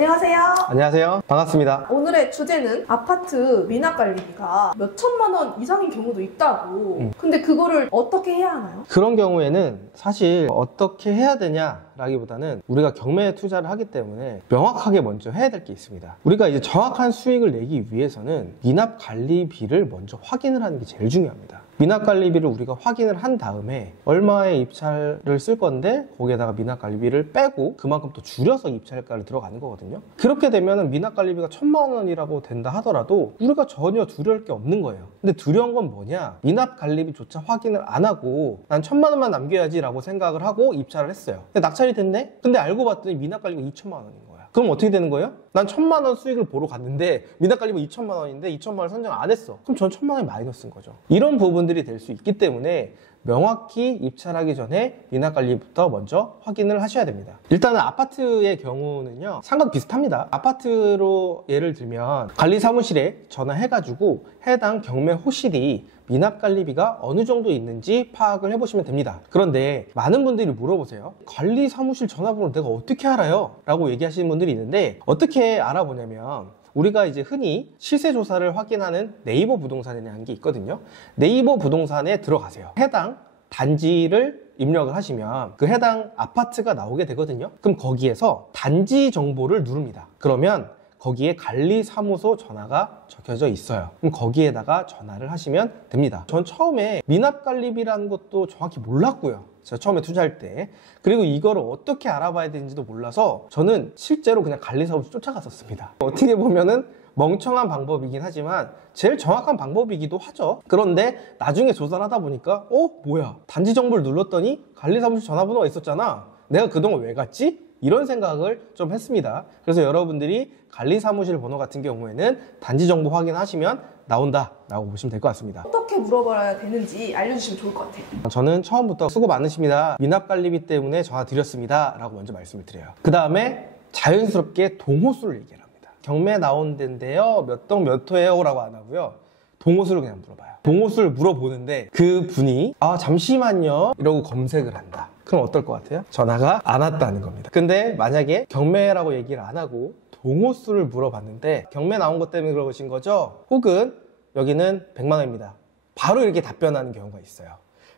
안녕하세요. 안녕하세요. 반갑습니다. 오늘의 주제는 아파트 미납관리비가 몇 천만 원 이상인 경우도 있다고. 근데 그거를 어떻게 해야 하나요? 그런 경우에는 사실 어떻게 해야 되냐라기보다는 우리가 경매에 투자를 하기 때문에 명확하게 먼저 해야 될 게 있습니다. 우리가 이제 정확한 수익을 내기 위해서는 미납관리비를 먼저 확인을 하는 게 제일 중요합니다. 미납관리비를 우리가 확인을 한 다음에 얼마의 입찰을 쓸 건데 거기에다가 미납관리비를 빼고 그만큼 또 줄여서 입찰가를 들어가는 거거든요. 그렇게 되면 미납관리비가 1,000만 원이라고 된다 하더라도 우리가 전혀 두려울 게 없는 거예요. 근데 두려운 건 뭐냐? 미납관리비조차 확인을 안 하고 난 1,000만 원만 남겨야지 라고 생각을 하고 입찰을 했어요. 근데 낙찰이 됐네? 근데 알고 봤더니 미납관리비가 2,000만 원인 거예요. 그럼 어떻게 되는 거예요? 난 1,000만 원 수익을 보러 갔는데 미납관리비 2,000만 원인데 2,000만 원을 선정 안 했어. 그럼 전 1,000만 원이 마이너스인 거죠. 이런 부분들이 될 수 있기 때문에 명확히 입찰하기 전에 미납관리비부터 먼저 확인을 하셔야 됩니다. 일단은 아파트의 경우는요, 상관 비슷합니다. 아파트로 예를 들면 관리사무실에 전화해가지고 해당 경매 호실이 미납관리비가 어느 정도 있는지 파악을 해보시면 됩니다. 그런데 많은 분들이 물어보세요. 관리사무실 전화번호를 내가 어떻게 알아요? 라고 얘기하시는 분들이 있는데, 어떻게 알아보냐면 우리가 이제 흔히 시세 조사를 확인하는 네이버 부동산이라는 게 있거든요. 네이버 부동산에 들어가세요. 해당 단지를 입력을 하시면 그 해당 아파트가 나오게 되거든요. 그럼 거기에서 단지 정보를 누릅니다. 그러면 거기에 관리사무소 전화가 적혀져 있어요. 그럼 거기에다가 전화를 하시면 됩니다. 전 처음에 미납관리비라는 것도 정확히 몰랐고요. 제가 처음에 투자할 때. 그리고 이거를 어떻게 알아봐야 되는지도 몰라서 저는 실제로 그냥 관리사무소 쫓아갔었습니다. 어떻게 보면은 멍청한 방법이긴 하지만 제일 정확한 방법이기도 하죠. 그런데 나중에 조사를 하다 보니까 뭐야, 단지 정보를 눌렀더니 관리사무소 전화번호가 있었잖아. 내가 그동안 왜 갔지? 이런 생각을 좀 했습니다. 그래서 여러분들이 관리사무실 번호 같은 경우에는 단지 정보 확인하시면 나온다 라고 보시면 될 것 같습니다. 어떻게 물어봐야 되는지 알려주시면 좋을 것 같아요. 저는 처음부터 수고 많으십니다, 미납관리비 때문에 전화 드렸습니다 라고 먼저 말씀을 드려요. 그 다음에 자연스럽게 동호수를 얘기를 합니다. 경매 나온 데인데요, 몇 동 몇 호예요? 라고 안 하고요, 동호수를 그냥 물어봐요. 동호수를 물어보는데 그 분이 잠시만요 이러고 검색을 한다. 그럼 어떨 것 같아요? 전화가 안 왔다는 겁니다. 근데 만약에 경매라고 얘기를 안 하고 동호수를 물어봤는데 경매 나온 것 때문에 그러신 거죠? 혹은 여기는 100만 원입니다. 바로 이렇게 답변하는 경우가 있어요.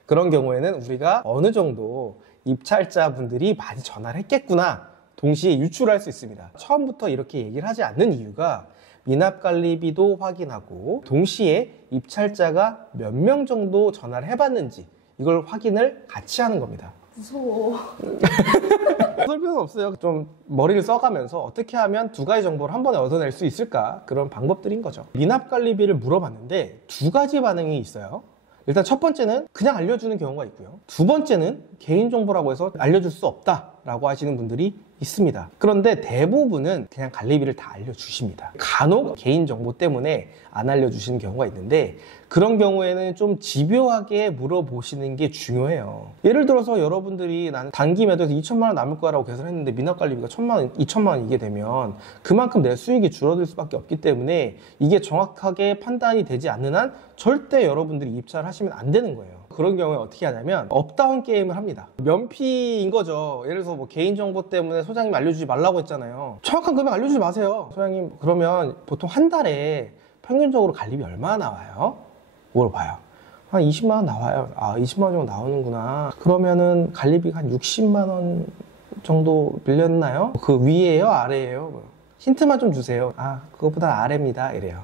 그런 경우에는 우리가 어느 정도 입찰자분들이 많이 전화를 했겠구나 동시에 유추를 할 수 있습니다. 처음부터 이렇게 얘기를 하지 않는 이유가 미납관리비도 확인하고 동시에 입찰자가 몇 명 정도 전화를 해봤는지 이걸 확인을 같이 하는 겁니다. 무서워. 설 필요는 없어요. 좀 머리를 써가면서 어떻게 하면 두 가지 정보를 한 번에 얻어낼 수 있을까, 그런 방법들인 거죠. 미납관리비를 물어봤는데 두 가지 반응이 있어요. 일단 첫 번째는 그냥 알려주는 경우가 있고요. 두 번째는 개인정보라고 해서 알려줄 수 없다 라고 하시는 분들이 있습니다. 그런데 대부분은 그냥 관리비를 다 알려주십니다. 간혹 개인정보 때문에 안 알려주시는 경우가 있는데, 그런 경우에는 좀 집요하게 물어보시는 게 중요해요. 예를 들어서 여러분들이 나는 단기 매도에서 2,000만 원 남을 거라고 계산했는데 미납관리비가 1,000만 원, 2,000만 원이게 되면 그만큼 내 수익이 줄어들 수밖에 없기 때문에 이게 정확하게 판단이 되지 않는 한 절대 여러분들이 입찰을 하시면 안 되는 거예요. 그런 경우에 어떻게 하냐면 업다운 게임을 합니다. 면피인 거죠. 예를 들어서 뭐 개인정보 때문에 소장님 알려주지 말라고 했잖아요. 정확한 금액 알려주지 마세요. 소장님, 그러면 보통 한 달에 평균적으로 관리비 얼마나 나와요? 물어봐요. 한 20만 원 나와요. 20만 원 정도 나오는구나. 그러면은 관리비가 한 60만 원 정도 밀렸나요? 그 위에요? 아래에요? 힌트만 좀 주세요. 그거보다 아래입니다. 이래요.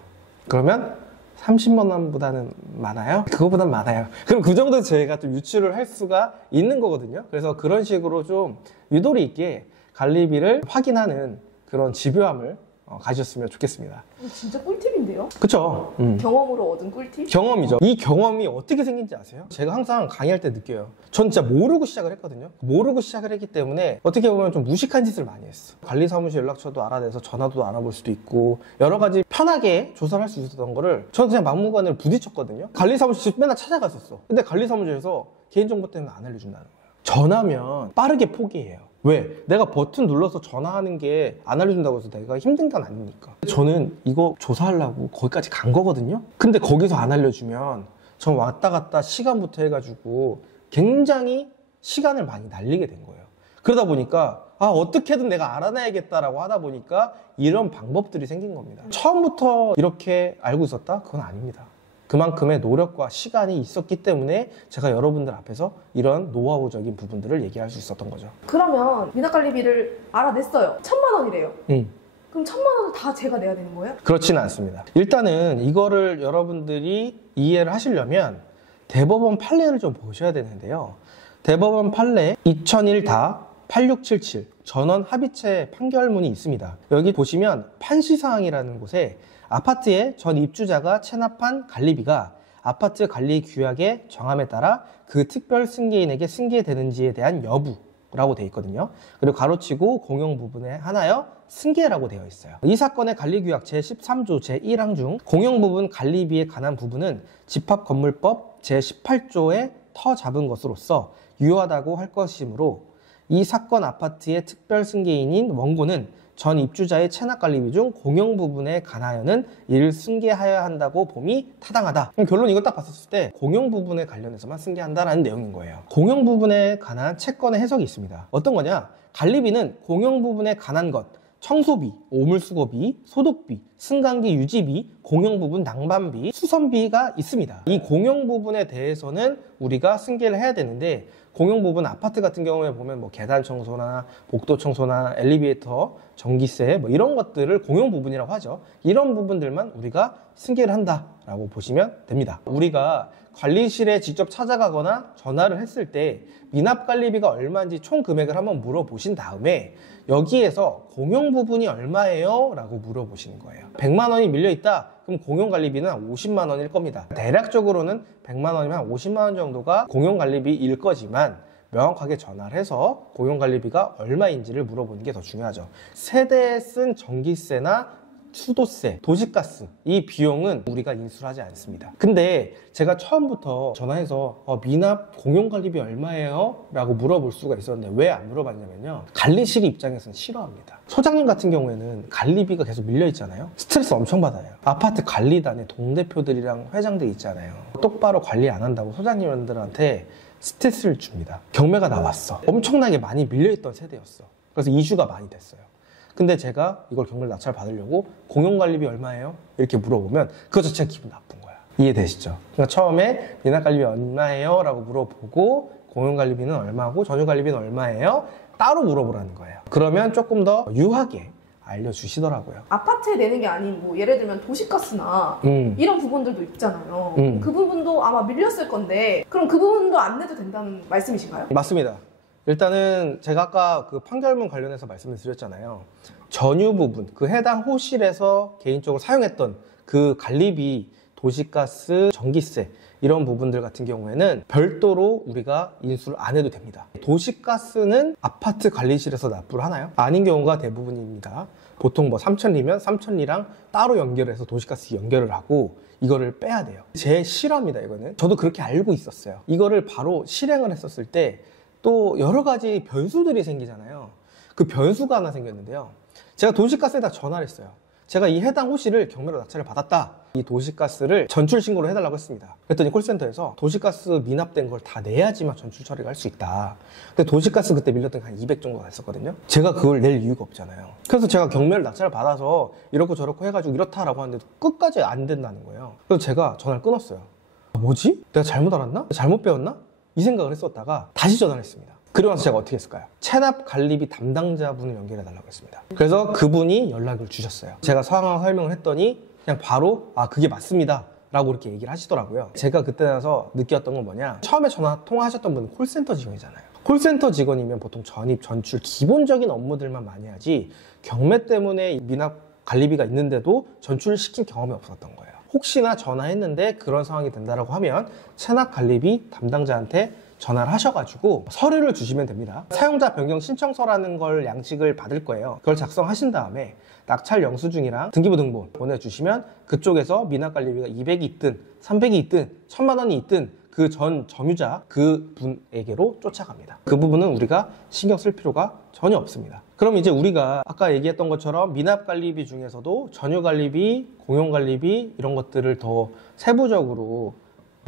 그러면 30만 원보다는 많아요? 그거보단 많아요. 그럼 그 정도 저희가 좀 유추를 할 수가 있는 거거든요. 그래서 그런 식으로 좀 유도리 있게 관리비를 확인하는 그런 집요함을 가지셨으면 좋겠습니다. 진짜 꿀팁인데요? 그쵸? 경험으로 얻은 꿀팁? 경험이죠. 이 경험이 어떻게 생긴지 아세요? 제가 항상 강의할 때 느껴요. 전 진짜 모르고 시작을 했거든요. 모르고 시작을 했기 때문에 어떻게 보면 좀 무식한 짓을 많이 했어. 관리사무실 연락처도 알아내서 전화도 알아볼 수도 있고 여러 가지 편하게 조사를 할 수 있었던 거를 저는 그냥 막무가내로 부딪혔거든요. 관리사무실 맨날 찾아갔었어. 근데 관리사무실에서 개인정보 때문에 안 알려준다는 거예요. 전화면 빠르게 포기해요. 왜? 내가 버튼 눌러서 전화하는 게 안 알려준다고 해서 내가 힘든 건 아니니까. 저는 이거 조사하려고 거기까지 간 거거든요. 근데 거기서 안 알려주면 전 왔다 갔다 시간부터 해가지고 굉장히 시간을 많이 날리게 된 거예요. 그러다 보니까 어떻게든 내가 알아내야겠다라고 하다 보니까 이런 방법들이 생긴 겁니다. 처음부터 이렇게 알고 있었다? 그건 아닙니다. 그만큼의 노력과 시간이 있었기 때문에 제가 여러분들 앞에서 이런 노하우적인 부분들을 얘기할 수 있었던 거죠. 그러면 미나칼리비를 알아냈어요. 1,000만 원이래요. 그럼 1,000만 원을 다 제가 내야 되는 거예요? 그렇지는 않습니다. 일단은 이거를 여러분들이 이해를 하시려면 대법원 판례를 좀 보셔야 되는데요. 대법원 판례 2001-8677 전원 합의체 판결문이 있습니다. 여기 보시면 판시사항이라는 곳에 아파트의 전 입주자가 체납한 관리비가 아파트 관리 규약의 정함에 따라 그 특별 승계인에게 승계되는지에 대한 여부라고 되어 있거든요. 그리고 가로치고 공용 부분에 하나여 승계라고 되어 있어요. 이 사건의 관리규약 제13조 제1항 중 공용 부분 관리비에 관한 부분은 집합건물법 제18조에 터 잡은 것으로서 유효하다고 할 것이므로 이 사건 아파트의 특별 승계인인 원고는 전 입주자의 체납관리비 중 공용 부분에 관하여는 이를 승계하여야 한다고 봄이 타당하다. 결론 이거 딱 봤었을 때 공용 부분에 관련해서만 승계한다라는 내용인 거예요. 공용 부분에 관한 채권의 해석이 있습니다. 어떤 거냐? 관리비는 공용 부분에 관한 것, 청소비, 오물수거비, 소독비, 승강기 유지비, 공용 부분 낭반비, 수선비가 있습니다. 이 공용 부분에 대해서는 우리가 승계를 해야 되는데 공용 부분 아파트 같은 경우에 보면 뭐 계단 청소나 복도 청소나 엘리베이터, 전기세 뭐 이런 것들을 공용 부분이라고 하죠. 이런 부분들만 우리가 승계를 한다라고 보시면 됩니다. 우리가 관리실에 직접 찾아가거나 전화를 했을 때 미납관리비가 얼마인지 총 금액을 한번 물어보신 다음에 여기에서 공용 부분이 얼마예요? 라고 물어보시는 거예요. 100만 원이 밀려있다? 그럼 공용관리비는 한 50만 원일 겁니다. 대략적으로는 100만 원이면 한 50만 원 정도가 공용관리비일 거지만 명확하게 전화를 해서 공용관리비가 얼마인지를 물어보는 게 더 중요하죠. 세대에 쓴 전기세나 수도세, 도시가스 이 비용은 우리가 인수를 하지 않습니다. 근데 제가 처음부터 전화해서 미납 공용관리비 얼마예요? 라고 물어볼 수가 있었는데 왜 안 물어봤냐면요, 관리실 입장에서는 싫어합니다. 소장님 같은 경우에는 관리비가 계속 밀려있잖아요. 스트레스 엄청 받아요. 아파트 관리단에 동대표들이랑 회장들 있잖아요. 똑바로 관리 안 한다고 소장님들한테 스트레스를 줍니다. 경매가 나왔어. 엄청나게 많이 밀려있던 세대였어. 그래서 이슈가 많이 됐어요. 근데 제가 이걸 경매를 낙찰 받으려고 공용관리비 얼마예요? 이렇게 물어보면 그거 자체가 기분 나쁜 거야. 이해되시죠? 그러니까 처음에 미납관리비 얼마예요? 라고 물어보고 공용관리비는 얼마고 전용관리비는 얼마예요? 따로 물어보라는 거예요. 그러면 조금 더 유하게 알려주시더라고요. 아파트에 내는 게 아닌 뭐 예를 들면 도시가스나 이런 부분들도 있잖아요. 그 부분도 아마 밀렸을 건데 그럼 그 부분도 안 내도 된다는 말씀이신가요? 맞습니다. 일단은 제가 아까 그 판결문 관련해서 말씀을 드렸잖아요. 전유 부분, 그 해당 호실에서 개인적으로 사용했던 그 관리비, 도시가스, 전기세 이런 부분들 같은 경우에는 별도로 우리가 인수를 안 해도 됩니다. 도시가스는 아파트 관리실에서 납부를 하나요? 아닌 경우가 대부분입니다. 보통 뭐 3,000리면 3,000리랑 따로 연결해서 도시가스 연결을 하고 이거를 빼야 돼요. 제 실화입니다, 이거는. 저도 그렇게 알고 있었어요. 이거를 바로 실행을 했었을 때 또 여러 가지 변수들이 생기잖아요. 그 변수가 하나 생겼는데요. 제가 도시가스에다 전화를 했어요. 제가 이 해당 호실을 경매로 낙찰을 받았다. 이 도시가스를 전출 신고를 해달라고 했습니다. 그랬더니 콜센터에서 도시가스 미납된 걸 다 내야지만 전출 처리가 할 수 있다. 근데 도시가스 그때 밀렸던 게 한 200 정도가 됐었거든요. 제가 그걸 낼 이유가 없잖아요. 그래서 제가 경매를 낙찰을 받아서 이렇고 저렇고 해가지고 이렇다라고 하는데 끝까지 안 된다는 거예요. 그래서 제가 전화를 끊었어요. 뭐지? 내가 잘못 알았나? 잘못 배웠나? 이 생각을 했었다가 다시 전화를 했습니다. 그리고 나서 제가 어떻게 했을까요? 체납 관리비 담당자분을 연결해 달라고 했습니다. 그래서 그분이 연락을 주셨어요. 제가 상황 설명을 했더니 그냥 바로 그게 맞습니다 라고 이렇게 얘기를 하시더라고요. 제가 그때 나서 느꼈던 건 뭐냐, 처음에 전화 통화하셨던 분은 콜센터 직원이잖아요. 콜센터 직원이면 보통 전입, 전출 기본적인 업무들만 많이 하지 경매 때문에 미납 관리비가 있는데도 전출을 시킨 경험이 없었던 거예요. 혹시나 전화했는데 그런 상황이 된다라고 하면 체납 관리비 담당자한테 전화를 하셔가지고 서류를 주시면 됩니다. 사용자 변경 신청서라는 걸 양식을 받을 거예요. 그걸 작성하신 다음에 낙찰 영수증이랑 등기부 등본 보내주시면 그쪽에서 미납관리비가 200이 있든 300이 있든 1000만 원이 있든 그 전 점유자 그 분에게로 쫓아갑니다. 그 부분은 우리가 신경 쓸 필요가 전혀 없습니다. 그럼 이제 우리가 아까 얘기했던 것처럼 미납관리비 중에서도 전유관리비, 공용관리비 이런 것들을 더 세부적으로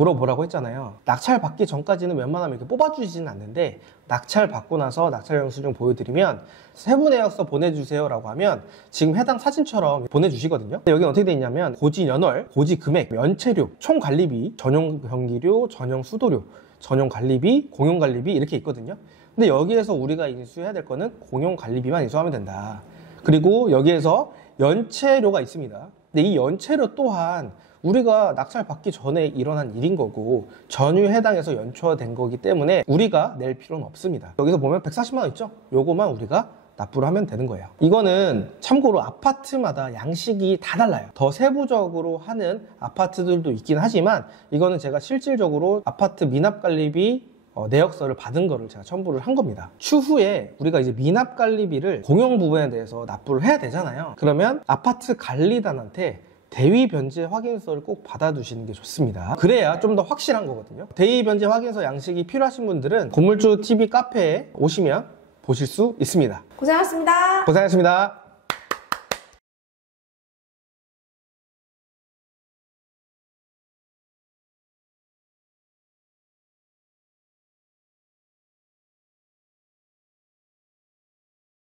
물어보라고 했잖아요. 낙찰 받기 전까지는 웬만하면 이렇게 뽑아주지는 않는데 낙찰 받고 나서 낙찰 영수증 보여드리면 세부 내역서 보내주세요 라고 하면 지금 해당 사진처럼 보내주시거든요. 근데 여기는 어떻게 돼 있냐면 고지 연월, 고지 금액, 연체료, 총 관리비, 전용 변기료, 전용 수도료, 전용 관리비, 공용 관리비 이렇게 있거든요. 근데 여기에서 우리가 인수해야 될 거는 공용 관리비만 인수하면 된다. 그리고 여기에서 연체료가 있습니다. 근데 이 연체료 또한 우리가 낙찰 받기 전에 일어난 일인 거고 전유에 해당해서 연초된 거기 때문에 우리가 낼 필요는 없습니다. 여기서 보면 140만 원 있죠? 요거만 우리가 납부를 하면 되는 거예요. 이거는 참고로 아파트마다 양식이 다 달라요. 더 세부적으로 하는 아파트들도 있긴 하지만 이거는 제가 실질적으로 아파트 미납관리비 내역서를 받은 거를 제가 첨부를 한 겁니다. 추후에 우리가 이제 미납관리비를 공용 부분에 대해서 납부를 해야 되잖아요. 그러면 아파트 관리단한테 대위 변제 확인서를 꼭 받아두시는 게 좋습니다. 그래야 좀 더 확실한 거거든요. 대위 변제 확인서 양식이 필요하신 분들은 건물주 TV 카페에 오시면 보실 수 있습니다. 고생하셨습니다. 고생하셨습니다.